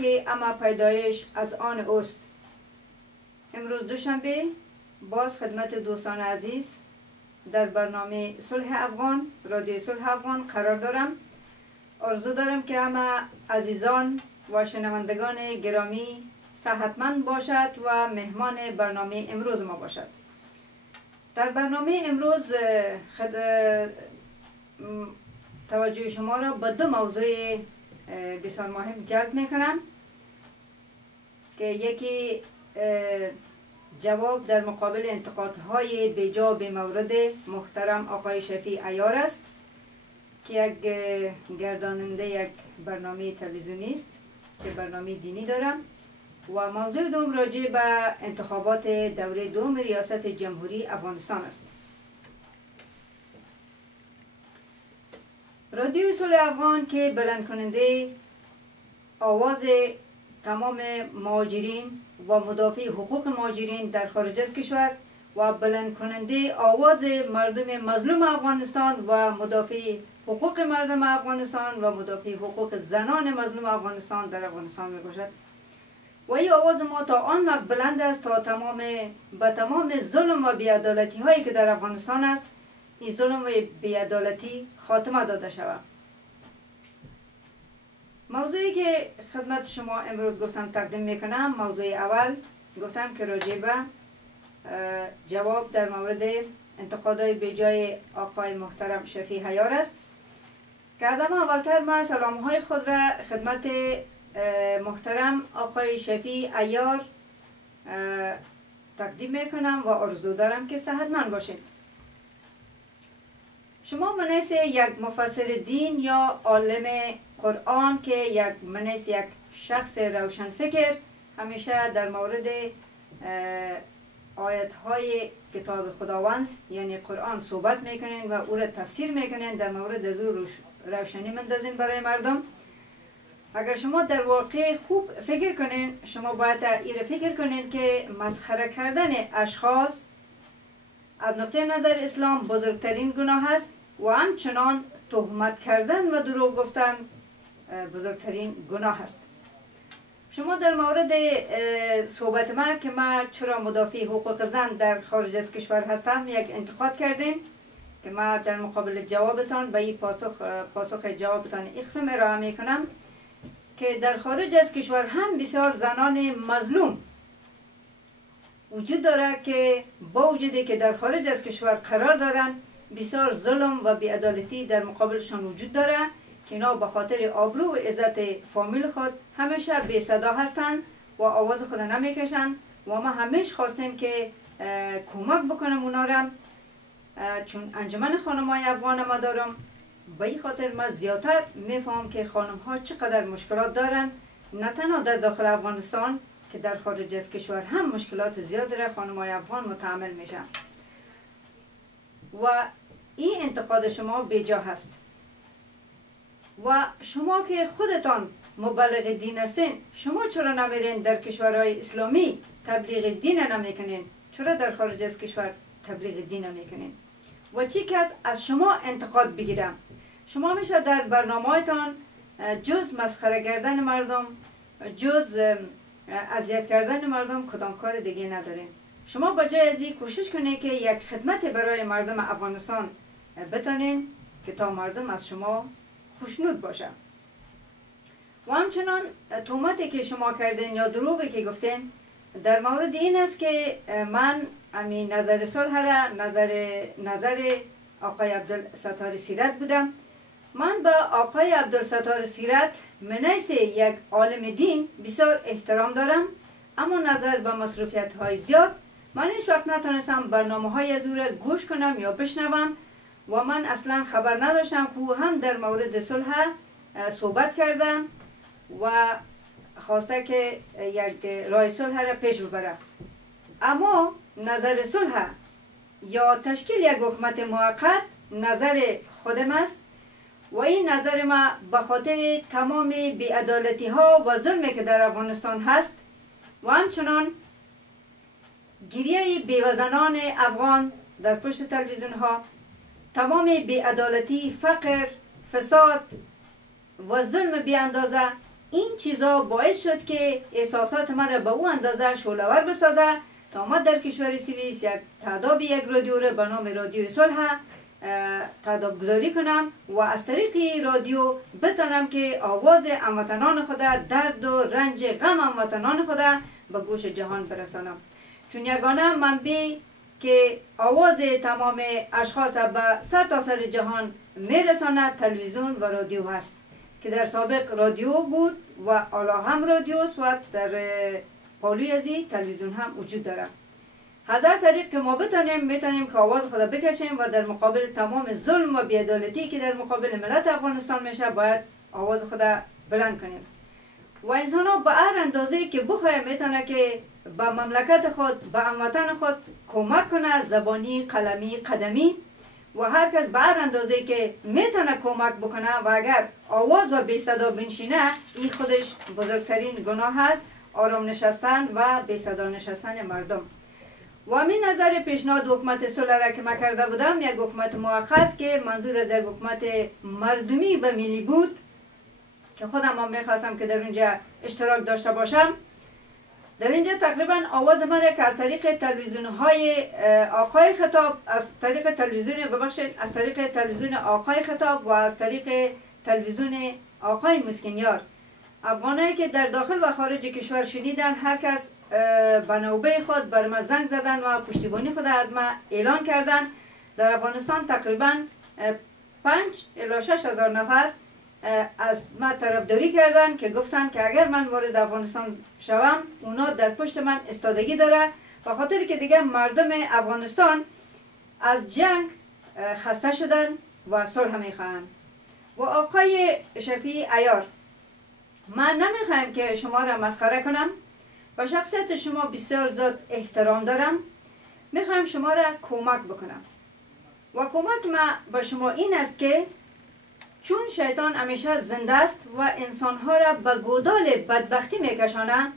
که اما پیدایش از آن اوست. امروز دوشنبه باز خدمت دوستان عزیز در برنامه صلح افغان، رادیو صلح افغان قرار دارم. آرزو دارم که همه عزیزان و شنوندگان گرامی صحتمند باشد و مهمان برنامه امروز ما باشد. در برنامه امروز توجه شما را به دو موضوع بسیار مهم جلب میکنم که یکی جواب در مقابل انتقادهای بیجا به مورد محترم آقای شفیع عیار است که یک گرداننده یک برنامه تلویزیونی است که برنامه دینی دارم، و موضوع دوم راجع به انتخابات دوره دوم ریاست جمهوری افغانستان است. رادیو صلح افغان که بلند کننده آواز تمام مهاجرین و مدافع حقوق مهاجرین در خارج از کشور و بلند کننده آواز مردم مظلوم افغانستان و مدافع حقوق مردم افغانستان و مدافع حقوق زنان مظلوم افغانستان در افغانستان می باشد. و این آواز ما تا آن وقت بلند است تا به تمام ظلم و بی‌عدالتی هایی که در افغانستان است، این ظلم و بی‌عدالتی خاتمه داده شود. موضوعی که خدمت شما امروز گفتم تقدیم میکنم، موضوع اول گفتم که راجع به جواب در مورد انتقادهای بیجای آقای محترم شفیع عیار است که از همه اولتر من سلامهای خود را خدمت محترم آقای شفیع عیار تقدیم میکنم و آرزو دارم که صحتمند باشید. شما منیس یک مفسر دین یا عالم قرآن که یک شخص روشنفکر همیشه در مورد آیت های کتاب خداوند یعنی قرآن صحبت میکنین و او را تفسیر میکنین، در مورد از او روشنی مندازین برای مردم. اگر شما در واقع خوب فکر کنین، شما باید ایره فکر کنین که مسخره کردن اشخاص از نقطه نظر اسلام بزرگترین گناه است و همچنان تهمت کردن و دروغ گفتن بزرگترین گناه است. شما در مورد صحبت من که من چرا مدافع حقوق زن در خارج از کشور هستم یک انتقاد کردین که من در مقابل جوابتان به این پاسخ جوابتان اقسم ارائه می کنم که در خارج از کشور هم بسیار زنان مظلوم وجود داره که با وجودی که در خارج از کشور قرار دارن، بسیار ظلم و بی‌عدالتی در مقابلشان وجود داره که اینا به خاطر آبرو و عزت فامیل خود همیشه بی صدا هستند و آواز خود نمیکشند و ما همیشه خواستیم که کمک بکنم اونا را، چون انجمن خانم‌های افغان ما دارم، به این خاطر ما زیادتر میفهم که خانم ها چقدر مشکلات دارن، نه تنها در داخل افغانستان که در خارج از کشور هم مشکلات زیاد را خانم های افغان متحمل میشن. و این انتقاد شما بیجا هست و شما که خودتان مبلغ دین هستین، شما چرا نمیرین در کشورهای اسلامی تبلیغ دین نمیکنین؟ چرا در خارج از کشور تبلیغ دین نمیکنین؟ و چی کس از شما انتقاد بگیرم؟ شما میشه در برنامه‌تان جز مسخره کردن مردم، جز اذیت کردن مردم کدام کار دیگه ندارین. شما با جای از این کوشش کنید که یک خدمت برای مردم افغانستان بتونین که تا مردم از شما خوشنود باشه. و همچنان تهمتی که شما کردین یا دروغی که گفتین در مورد این است که من همین نظر صلح را نظر آقای عبدالستار سیرت بودم. من به آقای عبدالستار سیرت منیس یک عالم دین بسیار احترام دارم، اما نظر به مصروفیت های زیاد من هیچ وقت نتونستم برنامه های از او را گوش کنم یا بشنوم و من اصلا خبر نداشتم که او هم در مورد صلح صحبت کردم و خواسته که یک راه صلح را پیش ببره. اما نظر صلح یا تشکیل یک حکومت موقت نظر خودم است و این نظر ما به خاطر تمام بی‌عدالتی ها و ظلمی که در افغانستان هست و همچنان گریه بیوزنان افغان در پشت تلویزیون ها، تمام بی‌عدالتی، فقر، فساد و ظلم بی اندازه این چیزا باعث شد که احساسات من را به او اندازه شعله‌ور بسازه تا ما در کشور سوئیس یک تعداد یک رادیو را به نام رادیو صلح تعداد گذاری کنم و از طریق رادیو بتانم که آواز هموطنان خود، درد و رنج غم هموطنان خود به گوش جهان برسانم. چون یگانه منبع که آواز تمام اشخاص به سرتاسر جهان میرساند تلویزیون و رادیو هست که در سابق رادیو بود و حالا هم رادیو است و در پالوی ازی تلویزیون هم وجود دارد. هزار طریق که ما میتونیم که آواز خود بکشیم و در مقابل تمام ظلم و بی‌عدالتی که در مقابل ملت افغانستان میشه باید آواز خود بلند کنیم و انسان ها به هر اندازه که بخواه میتونه که به مملکت خود، به هموطن خود کمک کنه، زبانی، قلمی، قدمی و هر کس به هر اندازه که میتونه کمک بکنه و اگر آواز و بی صدا بنشینه این خودش بزرگترین گناه هست، آرام نشستن و بی صدا نشستن مردم. و همین نظر پیشنهاد حکومت صلح را که من کرده بودم یک حکومت موقت که منظور از یک حکومت مردمی و ملی بود که خودم هم میخواستم که در اونجا اشتراک داشته باشم. در اینجا تقریبا آواز من که از طریق تلویزیون های آقای خطاب، از طریق تلویزیون آقای خطاب و از طریق تلویزیون آقای مسکینیار، افغانایی که در داخل و خارج کشور شنیدن هر کس به نوبه خود بر ما زنگ زدن و پشتیبانی خود از ما اعلان کردن. در افغانستان تقریبا 5 الی 6 هزار نفر از ما طرفداری کردن که گفتن که اگر من وارد افغانستان شوم اونا در پشت من استادگی داره و خاطر که دیگه مردم افغانستان از جنگ خسته شدن و صلح میخواهند. و آقای شفیع عیار، من نمیخوایم که شما را مسخره کنم و شخصیت شما بسیار زیاد احترام دارم، میخوایم شما را کمک بکنم و کمک ما به شما این است که چون شیطان همیشه زنده است و انسانها را به گودال بدبختی میکشانه،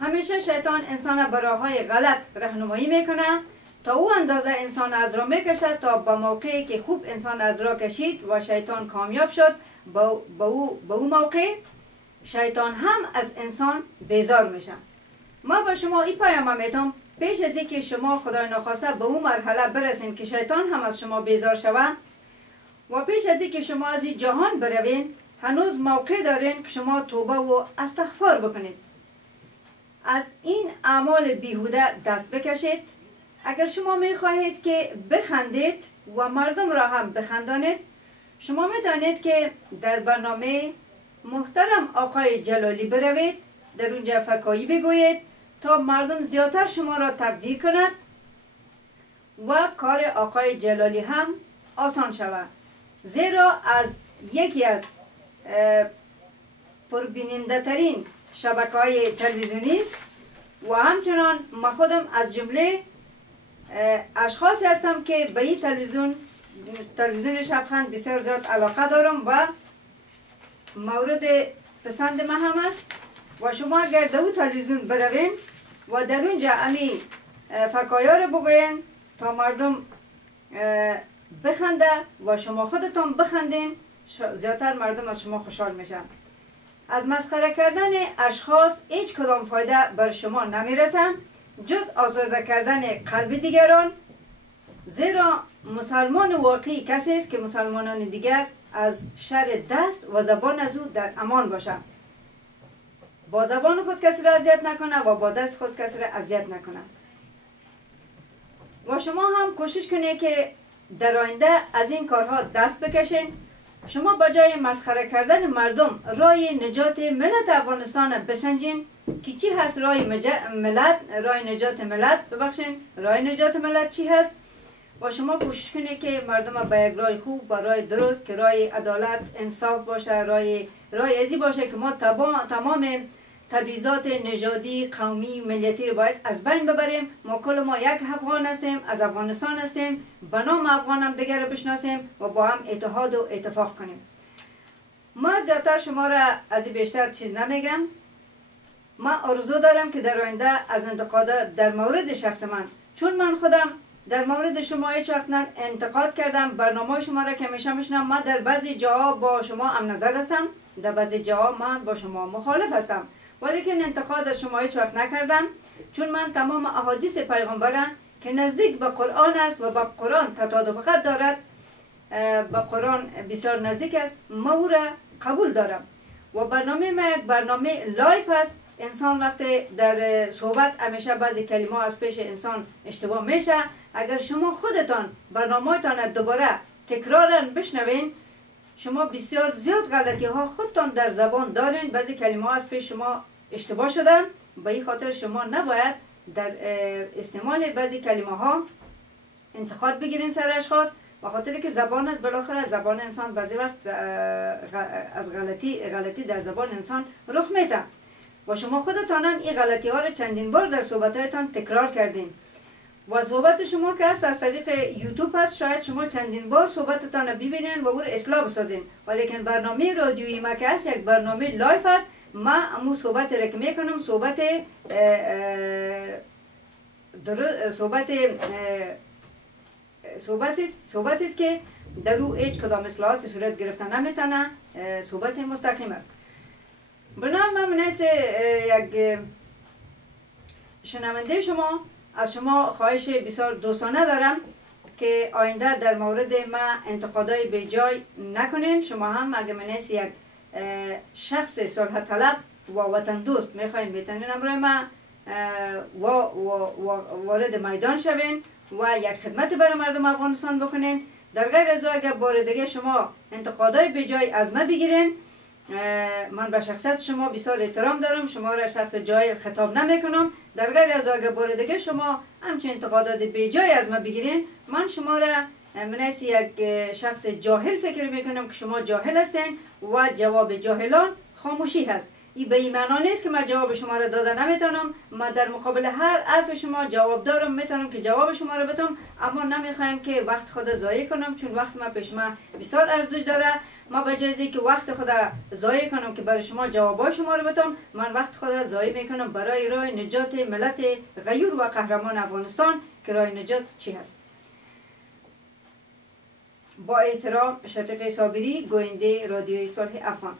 همیشه شیطان انسان به راههای غلط راهنمایی میکنه تا او اندازه انسان از راه میکشد تا به موقعی که خوب انسان از راه کشید و شیطان کامیاب شد به او موقع شیطان هم از انسان بیزار میشه. ما با شما این پیام میتم پیش از اینکه شما خدای ناخواسته به اون مرحله برسین که شیطان هم از شما بیزار شود و پیش از اینکه شما از این جهان بروین هنوز موقع دارین که شما توبه و استغفار بکنید. از این اعمال بیهوده دست بکشید. اگر شما میخواهید که بخندید و مردم را هم بخندانید، شما میتونید که در برنامه محترم آقای جلالی بروید، در اونجا فکایی بگویید تا مردم زیادتر شما را تقدیر کند و کار آقای جلالی هم آسان شود. زیرا از یکی از پربیننده ترین شبکه های تلویزیونی است و همچنان ما خودم از جمله اشخاصی هستم که به این تلویزیون شبخند بسیار زیاد علاقه دارم و مورد پسند ما هم است و شما اگر در اون تلویزیون بروین و در اونجا امی فکایا رو بگوین تا مردم بخنده و شما خودتون بخندین، زیادتر مردم از شما خوشحال میشن. از مسخره کردن اشخاص هیچ کدام فایده بر شما نمیرسن جز آزرده کردن قلب دیگران، زیرا مسلمان واقعی کسی است که مسلمانان دیگر از شر دست و زبان از او در امان باشه، با زبان خود کسی را اذیت نکنه و با دست خود کسی را اذیت نکنه. و شما هم کوشش کنید که در آینده از این کارها دست بکشین. شما با جای مسخره کردن مردم رای نجات ملت افغانستان بسنجین که چی هست رای نجات ملت، ببخشین رای نجات ملت چی هست و شما کوشش کنید که مردم به یک رای خوب و رای درست که رای عدالت انصاف باشه، رای ازی باشه که ما تمام تبعیضات نژادی، قومی، ملیتی رو باید از بین ببریم. ما کل ما یک افغان هستیم، از افغانستان هستیم، به نام افغان هم دیگر رو بشناسیم و با هم اتحاد و اتفاق کنیم. ما زیادتر شما را از بیشتر چیز نمیگم. ما آرزو دارم که در آینده از انتقادات در مورد شخص من، چون من خودم در مورد شما هیچ وقت انتقاد کردم، برنامه شما را که میشم ما در بعضی جاها با شما هم نظر هستم در بعضی جاها من با شما مخالف هستم، ولی که انتقاد از شما هیچ وقت نکردم، چون من تمام احادیث پیغمبران که نزدیک به قرآن است و با قرآن تطابقت دارد، با قرآن بسیار نزدیک است، ما او را قبول دارم. و برنامه ما یک برنامه لایف است. انسان وقتی در صحبت همیشه بعضی کلمه از پیش انسان اشتباه میشه. اگر شما خودتان برنامه‌تان دوباره تکرارا بشنوین، شما بسیار زیاد غلطی ها خودتان در زبان دارین. بعضی کلمه از پیش شما اشتباه شدن، به این خاطر شما نباید در استعمال بعضی کلمه ها انتقاد بگیرین سر اشخاص، به خاطر که زبان است، بالاخره زبان انسان بعضی وقت از غلطی در زبان انسان رخ میده و شما خودتان هم این غلطی ها را چندین بار در صحبت هایتان تکرار کردین. و صحبت شما که است از طریق یوتیوب است، شاید شما چندین بار صحبتتان را ببینین و او را اصلاح بسازین، ولیکن برنامه رادیویی ما که است یک برنامه لایف است. ما امو صحبت را که میکنم صحبت است که در او هیچ کدام اصلاحات صورت گرفتن نمیتونه، صحبت مستقیم است. بنابراین من یک شنونده شما از شما خواهش بسیار دوستانه دارم که آینده در مورد ما انتقادای به جای نکنین. شما هم اگه من یک شخص صلح طلب و وطن دوست میخواین میتونین امروز ما وارد میدان شوین و یک خدمت برای مردم افغانستان بکنین. در غیر از اگر بار دیگه شما انتقادای به جای از ما بگیرین، من به شخصیت شما بسیار احترام دارم، شما را شخص جاهل خطاب نمی کنم. در غیر از اگر بار دیگه شما همچین انتقادات به جای از ما بگیرین، من شما را منیس یک شخص جاهل فکر می کنم که شما جاهل هستین و جواب جاهلان خاموشی هست. این به این معنا نیست که من جواب شما را داده نمیتونم. من در مقابل هر حرف شما جواب دارم، میتونم که جواب شما را بدم، اما نمیخوایم که وقت خود ضایع کنم، چون وقت ما پیش ما بسیار ارزش داره. ما به جای که وقت خود ضایع کنم که برای شما جوابای شما را بدم، من وقت خود ضایع میکنم برای راه نجات ملت غیور و قهرمان افغانستان که راه نجات چی هست. با احترام، شفیق صابری، گوینده رادیوی صلح افغان.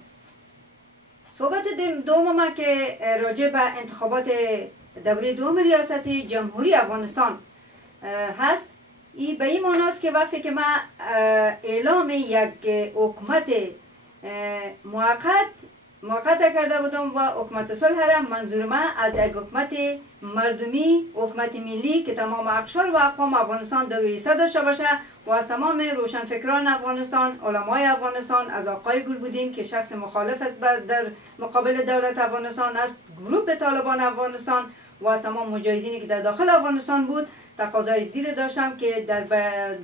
صحبت دوم ما که راجع به انتخابات دوره دوم ریاست جمهوری افغانستان هست، این به این معناست که وقتی که ما اعلام یک حکومت موقت کرده بودم و حکومت صلح را، منظور ما از یک حکومت مردمی، حکومت ملی که تمام اقشار و اقوام افغانستان در رئیسه داشته باشه و از تمام روشنفکران افغانستان، علمای افغانستان، از آقای گلبودین که شخص مخالف است در مقابل دولت افغانستان است، گروه طالبان افغانستان و از تمام مجاهدینی که در داخل افغانستان بود، تقاضای زیر داشتم که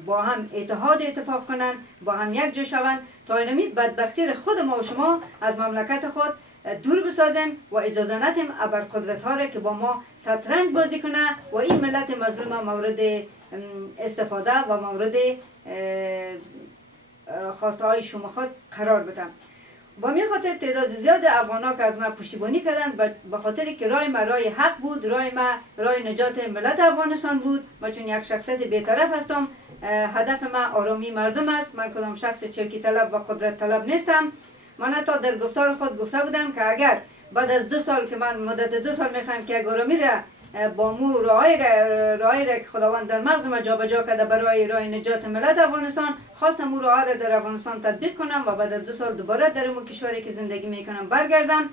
با هم اتفاق کنن، با هم یک جا شوند تا اینمی بدبختی را خود ما و شما از مملکت خود دور بسازیم و اجازه ندیم ابرقدرت ها را که با ما شطرنج بازی کنه و این ملت مظلوم مورد استفاده و مورد خواسته های شما خود قرار بدم. با می خاطر تعداد زیاد افغانا که از ما پشتیبانی کردن، به خاطر که رای ما رای حق بود، رای ما رای نجات ملت افغانستان بود. ما چون یک شخصیت بی‌طرف هستم، هدف ما آرامی مردم است. من کدام شخص چرکی طلب و قدرت طلب نیستم. من حتی در گفتار خود گفته بودم که اگر بعد از 2 سال که من مدت 2 سال میخوایم که آرامی را با مو رای را که خداوند در مغز ما جابجا کرده برای رای نجات ملت افغانستان، خواستم او راه را در افغانستان تطبیق کنم و بعد از 2 سال دوباره در اون کشوری که زندگی میکنم برگردم.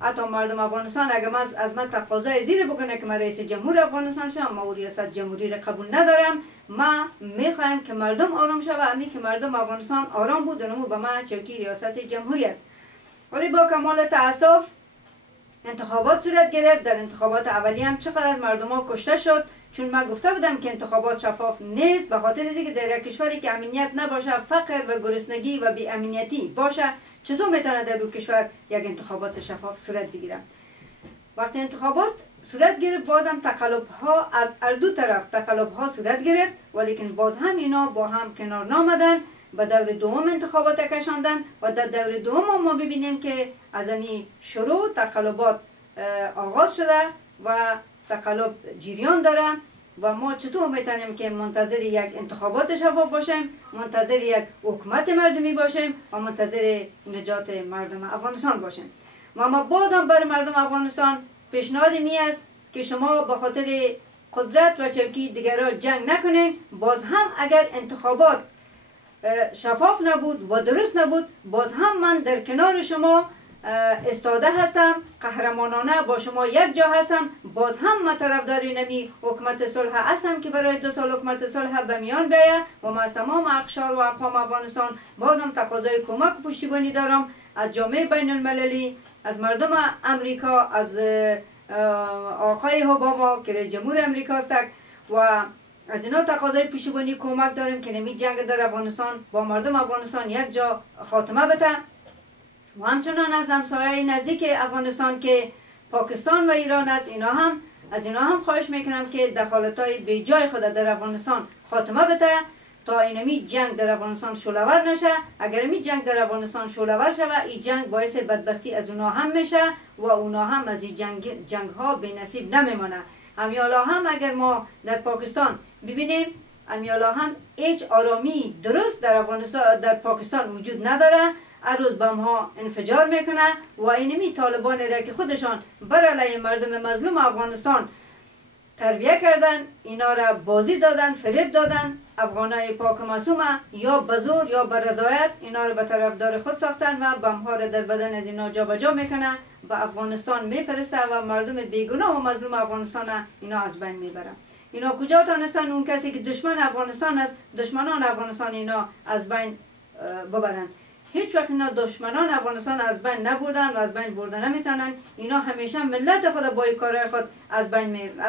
حتی مردم افغانستان اگر از من تقاضای زیر بکنه که من رئیس جمهور افغانستان شم، ما او ریاست جمهوری را قبول ندارم. ما میخوایم که مردم آرام شوه، همین که مردم افغانستان آرام بود، اونمو به ما چرکی ریاست جمهوری است. ولی با کمال تاسف انتخابات صورت گرفت. در انتخابات اولیه هم چقدر مردم ها کشته شد، چون من گفته بودم که انتخابات شفاف نیست، به خاطر اینکه در یک کشوری که امنیت نباشه، فقر و گرسنگی و بی امنیتی باشه، چطور میتونه در اون کشور یک انتخابات شفاف صورت بگیره. وقتی انتخابات صورت گرفت، بازم تقلب ها از هر دو طرف تقلب ها صورت گرفت، ولیکن باز هم اینا با هم کنار نآمدن، به دور دوم انتخابات کشاندن و در دور دوم ما ببینیم که از این شروع تقلبات آغاز شده و تقلب جریان داره و ما چطور میتونیم که منتظر یک انتخابات شفاف باشیم، منتظر یک حکومت مردمی باشیم و منتظر نجات مردم افغانستان باشیم. و ما بازم برای مردم افغانستان پیشنهاد می است که شما به خاطر قدرت و چرکی دیگرها جنگ نکنین. باز هم اگر انتخابات شفاف نبود و درست نبود، باز هم من در کنار شما استاده هستم، قهرمانانه با شما یک جا هستم. باز هم من طرفدار نمی حکومت صلح هستم که برای 2 سال حکومت صلح به میان بیاید و من از تمام اقشار و اقوام افغانستان بازم تقاضای کمک و پشتیبانی دارم از جامعه بین المللی، از مردم امریکا، از آقای اوباما که رئیس جمهور امریکا است و از اینا تقاضای پشتیبانی کمک داریم که نمی جنگ در افغانستان با مردم افغانستان یک جا خاتمه بده. و همچنان از همسایه نزدیک افغانستان که پاکستان و ایران است، از اینا هم خواهش میکنم که دخالت‌های بی جای خود در افغانستان خاتمه بده تا اینمی جنگ در افغانستان شعله‌ور نشه. اگر این جنگ در افغانستان شعله‌ور شود، این جنگ باعث بدبختی از اونا هم میشه و اونا هم از این جنگ ها بی نصیب نمیمانه. امیالا هم اگر ما در پاکستان ببینیم، امیالا هم هیچ آرامی درست در افغانستان در پاکستان وجود نداره. هر روز بم ها انفجار میکنه و اینمی طالبان را که خودشان بر علیه مردم مظلوم افغانستان تربیه کردن، اینا را بازی دادن، فریب دادن. افغانای پاک و معصوم یا به زور یا به رضایت اینا را به طرفدار خود ساختن و بم ها را در بدن از اینا جابجا میکنه، به افغانستان میفرسته و مردم بیگناه و مظلوم افغانستان اینا از بین میبره. اینا کجا تانستن اون کسی که دشمن افغانستان است، دشمنان افغانستان اینا از بین ببرن؟ هیچ وقت اینا دشمنان افغانستان از بین نبردن و از بین بردن نمیتونن. اینا همیشه ملت خود با کارهای خود از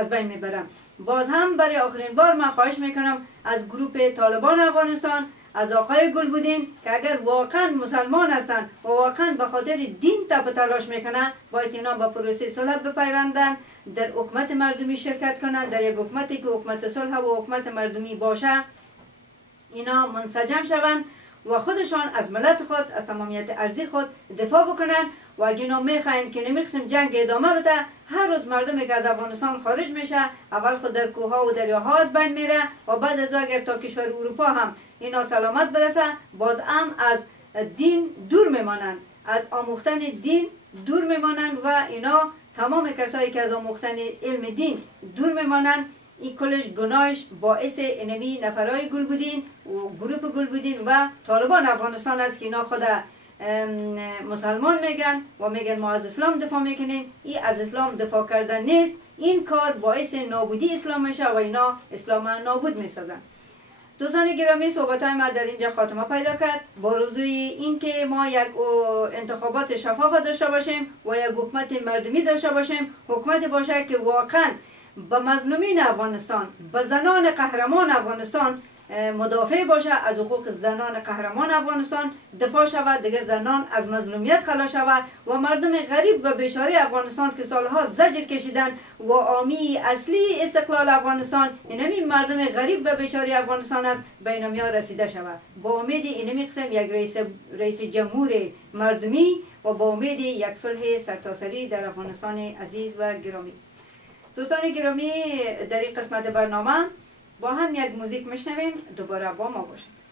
بین میبرن. باز هم برای آخرین بار من خواهش میکنم از گروه طالبان افغانستان، از آقای گلبودین که اگر واقعا مسلمان هستند و واقعا به خاطر دین تلاش میکنن، باید اینا با پروسه صلح بپیوندن، در حکومت مردمی شرکت کنند، در یک حکومتی که حکومت صلح و حکومت مردمی باشه. اینا منسجم شوند و خودشان از ملت خود، از تمامیت ارضی خود دفاع بکنن. و اگه اینا میخواین که نمیخوایم جنگ ادامه بده، هر روز مردمی که از افغانستان خارج میشه، اول خود در کوها و دریاها از بین میره و بعد از اگر تا کشور اروپا هم اینا سلامت برسه، باز هم از دین دور میمانند، از آموختن دین دور میمانند و اینا تمام کسایی که از آموختن علم دین دور میمانند، این کلش گناهش باعث انمی نفرای گلبودین و گروپ گلبودین و طالبان افغانستان است که اینا خود مسلمان میگن و میگن ما از اسلام دفاع میکنیم. این از اسلام دفاع کردن نیست، این کار باعث نابودی اسلام میشه و اینا اسلام نابود میسازن. دوستان گرامی، صحبت های ما در اینجا خاتمه پیدا کرد. با روزوی این که ما یک انتخابات شفاف داشته باشیم و یک حکومت مردمی داشته باشیم، حکومت باشه که واقعا به مظلومین افغانستان، به زنان قهرمان افغانستان مدافع باشه، از حقوق زنان قهرمان افغانستان دفاع شود، دیگه زنان از مظلومیت خلاص شود و مردم غریب و بیچاره افغانستان که سالها زجر کشیدن و عامی اصلی استقلال افغانستان اینمی مردم غریب و بیچاره افغانستان است، به اینمیا رسیده شود. با امید اینمی قسم یک رئیس جمهور مردمی و با امید یک صلح سرتاسری در افغانستان عزیز و گرامی. دوستان گرامی، در این قسمت برنامه با هم یک موزیک میشنویم. دوباره با ما باشید.